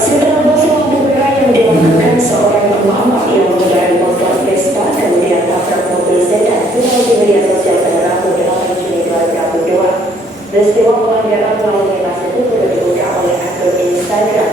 Setelah lampu merah yang dilakukan seorang emak-emak yang mengendarai motor Vespa kemudian tabrak mobil sedan viral di media sosial pada Rabu 8 Juni 2022. Peristiwa pelanggaran lalu lintas itu sudah dibuka oleh akun Instagram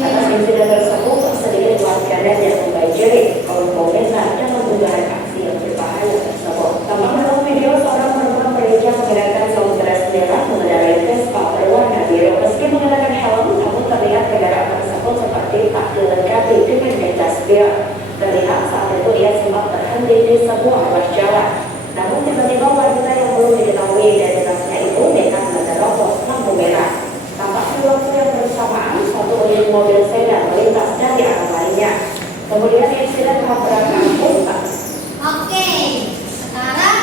atas insiden tersebut sedikit warganet yang membanjiri kolom komentar dalam unggahan aksi yang berbahaya tersebut. Tampak dalam video seorang perempuan berusia menggunakan sarung dress merah mengendarai Vespa berwarna biru. Meski mengenakan helm, namun terlihat kendaraan tersebut seperti tak dilengkapi dengan gas biru. Terlihat saat itu ia sempat berhenti di sebuah ruas jalan. Namun tiba-tiba wanita yang belum diketahui identitasnya itu nekat menerobos lampu merah. Tampak di waktu yang bersamaan satu unit mobil sedan melintas dari arah lainnya. Kemudian insiden tabrakan tuntas. Oke, sekarang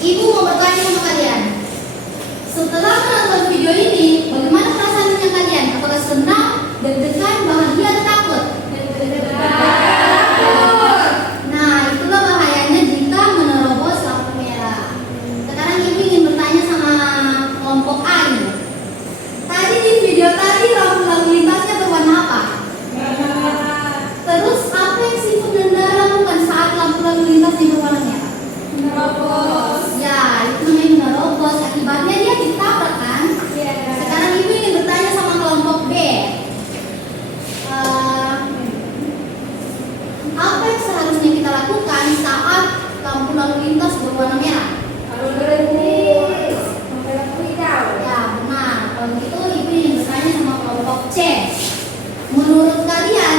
Ibu mau bertanya sama kalian. Setelah menonton video ini, bagaimana perasaannya kalian? Apakah senang, deg-degan, bahagia, atau takut? Nah, itulah bahayanya jika menerobos lampu merah. Sekarang Ibu ingin bertanya sama kelompok A ini. Tadi di video tadi lampu lalu lintasnya berwarna apa? Terus apa yang si pengendara lakukan saat lampu lalu lintasnya berwarna merah? Menerobos. Ya, itu namanya menerobos. Akibatnya dia ditabrak kan? Sekarang Ibu ingin bertanya sama kelompok B. Apa yang seharusnya kita lakukan saat lampu lalu lintas berwarna merah? Harus berhenti sampai lampu hijau. Ya, benar. Kalau gitu Ibu ingin bertanya sama kelompok C. Menurut kalian,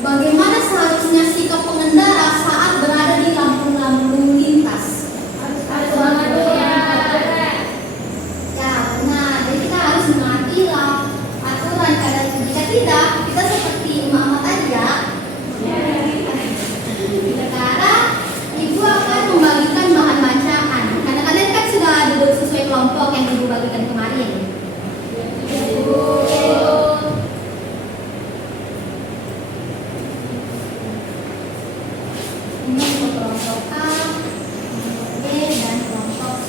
bagaimana seharusnya sikap pengendara saat berada di lampu-lampu lintas? Harus mengadu ya. Ya, benar. Jadi kita harus menaati aturan. Karena jika tidak, kita seperti emak-emak tadi ya. Sekarang Ibu akan membagikan bahan bacaan. Karena kalian kan sudah duduk sesuai kelompok yang Ibu bagikan kemarin. Ini untuk kelompok A, kelompok B, dan kelompok C.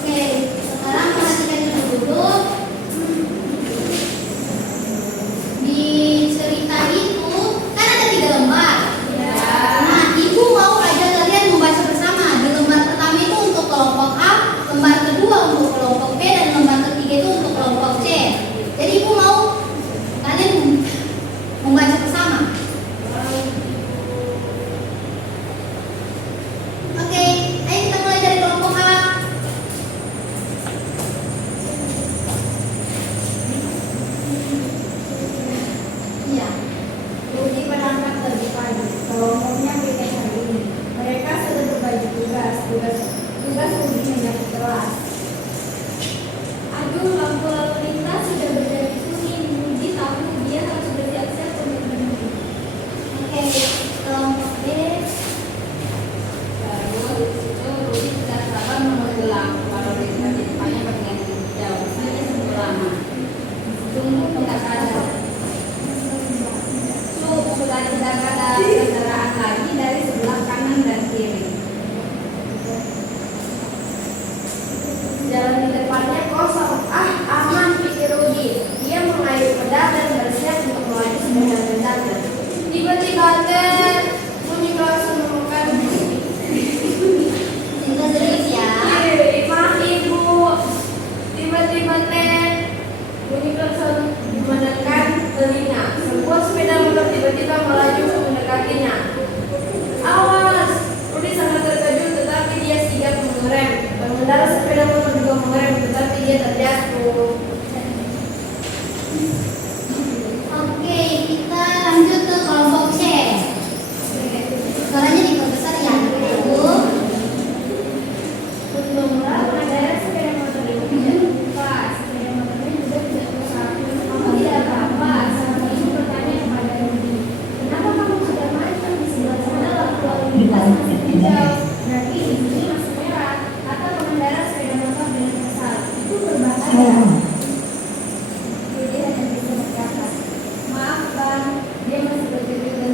Oke, sekarang perhatikan dulu. Di cerita itu kan ada 3 lembar. Nah, Ibu mau ajak kalian membaca bersama. Di lembar pertama itu untuk kelompok A, lembar kedua untuk kelompok B, dan lembar ketiga itu untuk kelompok C. Jadi Ibu mau kalian membaca bersama. Oke, ayo kita mulai dari kelompok A. Iya. Uji berangkat lebih pagi. Kelompoknya PK hari ini. Mereka sudah berbagi tugas uji menyapu kelas. Aduh, lampu lalu lintas sudah berjadi kuning. Uji tahu dia harus bersiap-siap untuk berhenti. Oke, kelompok B. Lalu itu Rudi tidak sabar menunggu lampu lalu lintas di depannya berganti hijau. Saya tunggu lama. Tunggu tidak sadar. Sudah tidak ada kendaraan lagi dari sebelah kanan dan kiri. Jalan di depannya kosong. Aman, pikir Rudi. Dia mengayuh pedal dan bersiap untuk melaju sebentar-bentarnya. Tiba-tiba bunyi klakson menemukan. Singkat serius ya. Maaf Ibu. Tiba-tiba bunyi klakson menekan telinga. Sebuah sepeda motor tiba-tiba melaju mendekatinya. Awas! Rudi sangat terkejut, tetapi dia sigap mengerem. Pengendara sepeda motor juga mengerem, tetapi dia terjatuh. Oke, kita lanjut ke kelompok C. Suaranya diperbesar ya, Bu. Berlomba mengendarai sepeda motor itu tidak lupa. Sepeda motornya juga tidak rusak. Apa tidak apa-apa? Sama ibu bertanya kepada Rudi. Kenapa kamu sudah macam di sebelah sana lalu lintas masih hijau? Berarti di sini masih merah. Kata pengendara sepeda motor dengan kesal. Itu berbahaya. Rudi hanya bisa berkata, maaf bang, dia masih berpikir dan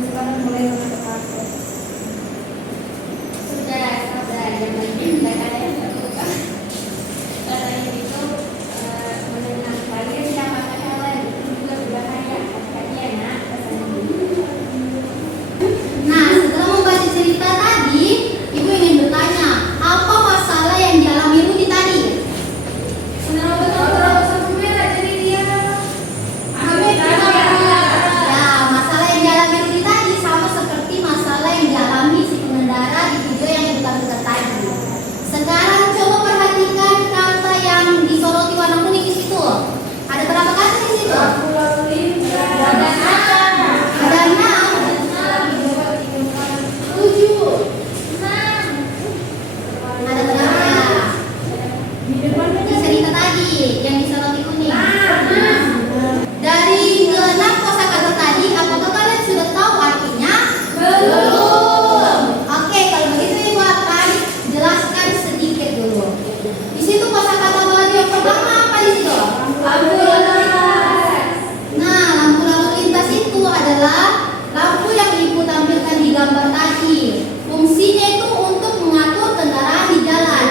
gambar tadi. Fungsinya itu untuk mengatur kendaraan di jalan.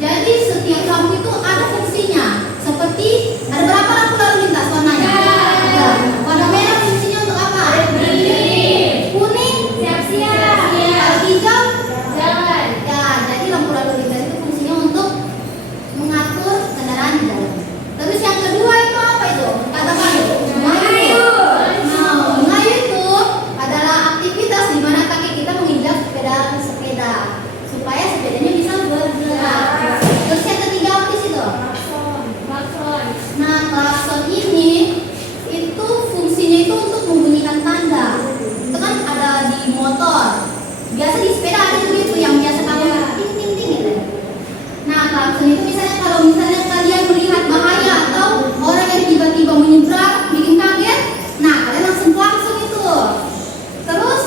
Jadi setiap lampu itu ada fungsinya. Seperti ada berapa lampu lalu lintas warnanya? Tiga. Warna merah fungsinya untuk apa? Kuning siap-siap. Kalau hijau jalan. Ya, jadi lampu lalu lintas itu fungsinya untuk mengatur kendaraan di jalan. Terus yang kedua itu apa itu? Kata Pak. Mengayu. Nah, mengayu itu adalah aktivitas di mana kaki kita menginjak pedal sepeda supaya sepedanya bisa bergerak. Terus yang ketiga apa di situ? Klakson. Nah, klakson ini itu fungsinya itu untuk membunyikan tanda. Itu kan ada di motor. Biasa di sepeda ada juga itu yang biasa kamu ting ting ting gitu. Nah, klakson itu kalau misalnya kalian melihat bahaya atau orang yang tiba-tiba menyeberang bikin kaget, nah kalian langsung klakson itu. Terus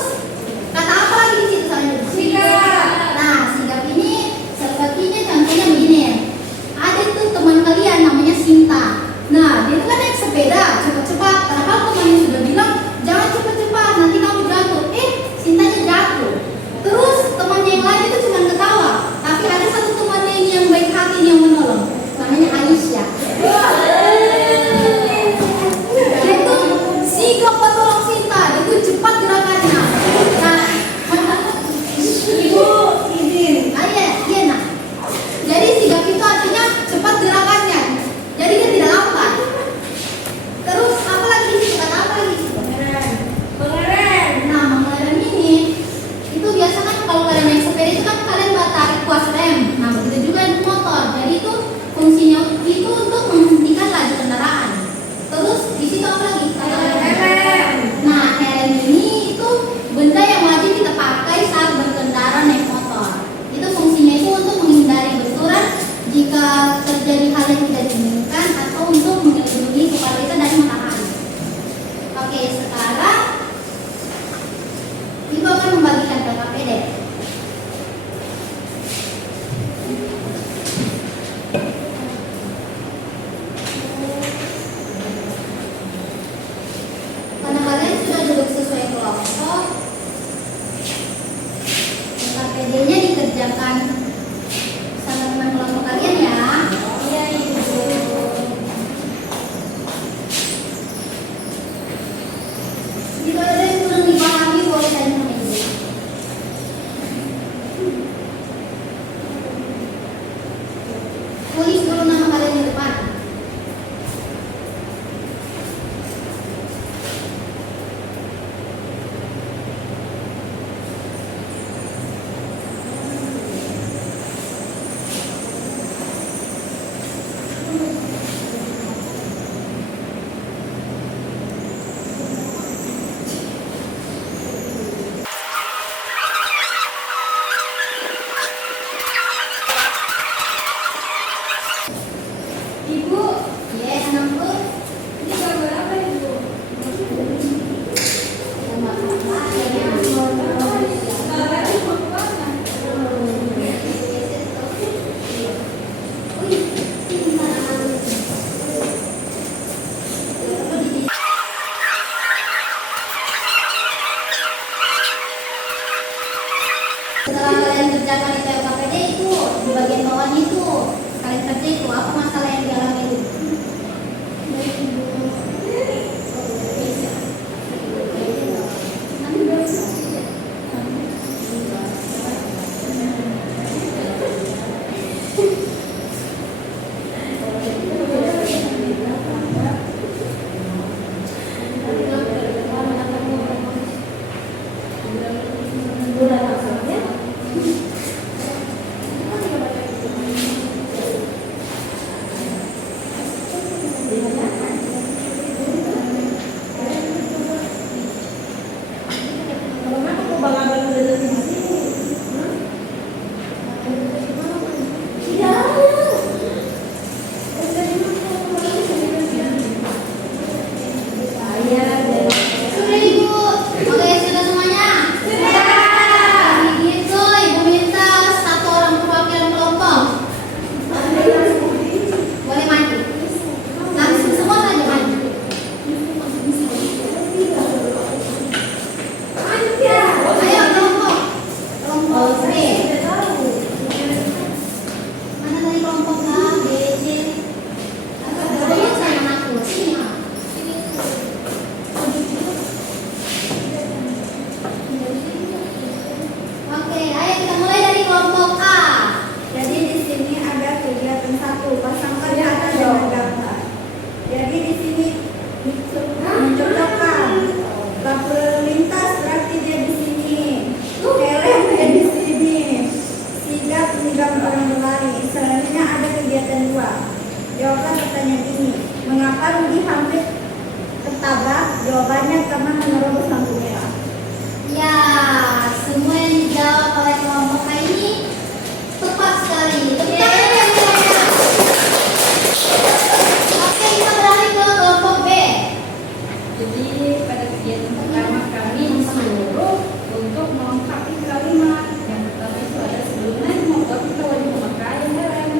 kata apa lagi di situ selanjutnya? Sigap. Nah, sigap ini sepertinya contohnya begini. Ada tuh teman kalian namanya Sinta. Nah, dia tuh kan naik sepeda cepat-cepat. Padahal temannya sudah bilang jangan cepat-cepat, nanti kamu jatuh. Sintanya jatuh. Terus temannya yang lain itu cuma ketawa. Tapi ada satu temannya ini yang baik hati yang menolong. Namanya Aisyah. Dia tuh sigap menolong Sinta. Dia tuh cepat gerakannya. Nah, Ibu izin. iya nah. Jadi sigap itu artinya cepat gerakannya. Jadi dia tidak lambat. Terus apa lagi di situ? Kata apa lagi di situ? Pengeren. Nah, mengerem ini itu biasa kan kalau kalian naik sepeda itu kan kalian tarik kuas rem. Nah, begitu juga di motor. Jadi itu fungsinya itu untuk menghentikan laju kendaraan. Terus di situ apa lagi? Rem. Nah, rem ini itu benda yang wajib kita pakai saat berkendara naik motor. Itu fungsinya itu untuk menghindari benturan jika terjadi hal yang tidak diinginkan atau untuk melindungi kepala kita dari matahari. Oke, sekarang Ibu akan membagikan PKPD. Karena kalian sudah duduk sesuai kelompok, PKPD-nya dikerjakan sama teman kelompok kalian ya. Iya, Ibu. Jika ada yang kurang dipahami boleh tanya sama Ibu. Tulis dulu nama kalian di depan. Ibu, Ya, anakku. ini gambar apa, Ibu? Gambar apa? Ya. Gambar ibu mana? Setelah kalian kerjakan itu LKPD itu di bagian bawahnya itu kalian kerja itu apa masalah yang dialami itu? kelompok A. Jadi di sini ada kegiatan satu, pasangkan kata dengan gambar. Jadi di sini mencocokkan lampu lalu lintas berarti dia di sini, helm dia di sini, sigap menggam orang berlari. Selanjutnya ada kegiatan dua. Jawaban pertanyaan ini, mengapa Rudi hampir tertabrak? Jawabannya karena menerobos lampu merah. Ya, semua yang dijawab oleh kelompok A ini tepat sekali. Tepuk tangan ya semuanya. Oke, kita beralih ke kelompok B. Jadi pada kegiatan pertama kami disuruh untuk melengkapi kalimat. Yang pertama itu ada sebelum naik motor kita wajib memakai helm.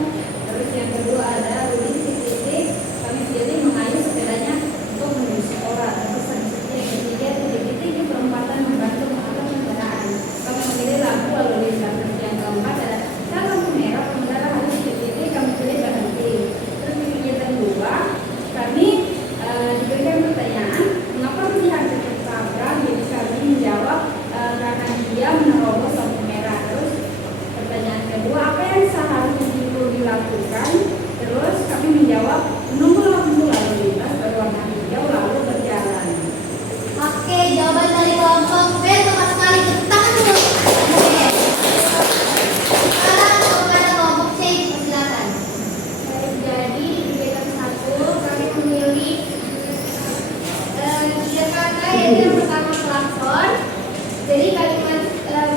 Terus yang kedua ada Rudi titik-titik kami pilih mengayuh sepedanya untuk menuju sekolah. Terus selanjutnya yang ketiga titik-titik di perempatan membantu mengatur kendaraan. Kami memilih lampu lalu lintas. Terus yang keempat ada saat lampu merah pengendara harus titik-titik kami pilih berhenti. Terus di kegiatan dua kami diberikan pertanyaan mengapa Rudi hampir tertabrak. Jadi kami menjawab karena dia menerobos lampu merah. Terus pertanyaan kedua, apa yang seharusnya perlu dilakukan? Terus kami menjawab menunggu lampu lalu lintas berwarna hijau lalu berjalan. Oke, jawaban dari kelompok B tepat sekali. Tepuk tangan dulu. Oke. Sekarang kepada kelompok C, silakan. Jadi di kegiatan satu kami memilih tiga kata, yaitu yang pertama klakson. Jadi kalimat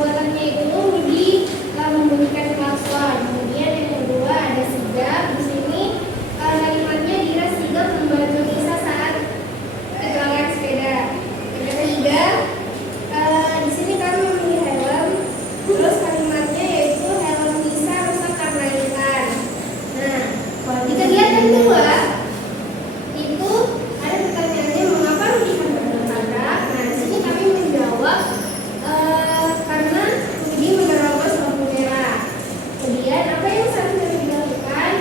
buatannya itu Rudi membunyikan klakson. Kemudian yang kedua ada sigap. Di sini kalimatnya Dira sigap membantu Nisa saat kecelakaan sepeda. Yang ketiga di sini kami memilih helm. Terus kalimatnya yaitu helm Nisa rusak karena ikan. Nah, di kegiatan dua itu ada pertanyaannya mengapa Rudi hampir tertabrak. Nah, di sini kami menjawab karena Rudi menerobos lampu merah. Kemudian apa yang seharusnya dilakukan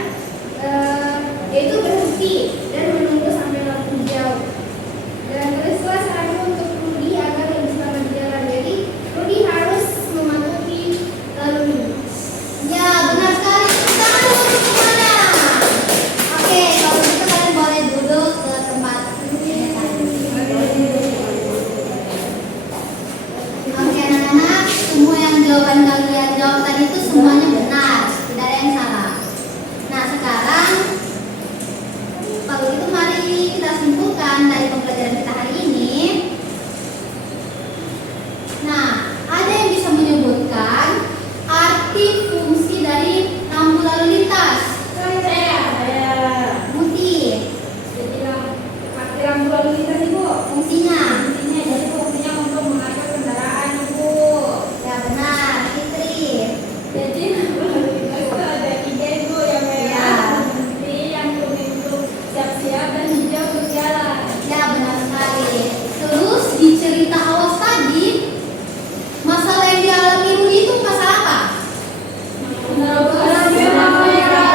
yaitu berhenti dan menunggu sampai lampu hijau. Dan teruslah sarannya untuk Rudi agar lebih selamat di jalan. Jadi Rudi harus mematuhi lalu lintas. Ya, benar sekali. Tepuk tangan dulu untuk semuanya. Oke, kalau gitu kalian boleh duduk ke tempat. Oke anak-anak, semua yang jawaban kalian jawab tadi itu semuanya benar, tidak ada yang salah. Nah sekarang, kalau itu mari kita simpulkan dari pembelajaran kita hari ini. Nah, ada yang bisa menyebutkan arti fungsi dari lampu lalu lintas? Muti, Jadi lampu lalu lintas Ibu. fungsinya? Jadi fungsinya untuk mengatur kendaraan Ibu. Ya benar, Fitri. Jadi lampu lalu lintas itu ada tiga Ibu, yang merah, Ya. berhenti, yang kuning itu siap-siap dan hijau berjalan. Ya benar sekali. Terus di cerita awas tadi, masalah yang dialami Rudi itu masalah apa? Menerobos lampu merah.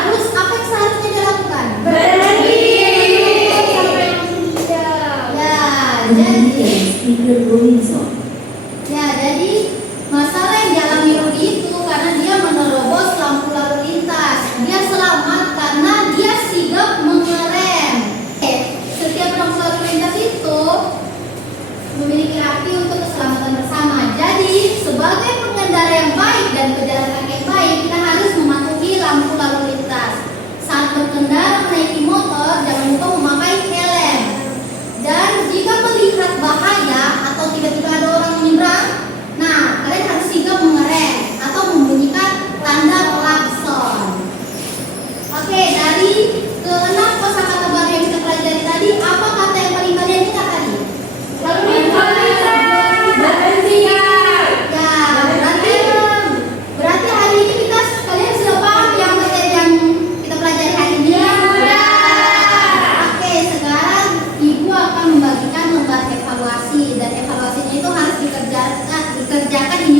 Terus apa yang seharusnya dilakukan? Berhenti. Sampai lampu hijau. Ya, jadi masalah yang dialami Rudi itu karena dia menerobos lampu lalu lintas. Dia selamat karena dia sigap mengerem. Setiap lampu lalu lintas itu memiliki arti untuk keselamatan bersama. Jadi, sebagai pengendara yang baik dan pejalan kaki yang baik, kita harus mematuhi lampu lalu lintas. Saat berkendara menaiki motor, jangan lupa memakai helm. Dan jika melihat bahaya atau tiba-tiba ada orang menyeberang, nah kalian harus sigap mengerem atau membunyikan tanda klakson. Oke, dari keenam kosakata baru yang kita pelajari tadi, apa kata yang paling kalian ingat tadi? Lalu lintas. Berhenti. Ya, berarti hari ini kalian sudah paham yang materi yang kita pelajari hari ini? Ya. Oke, sekarang Ibu akan membagikan lembar evaluasi dan evaluasinya itu harus dikerjakan di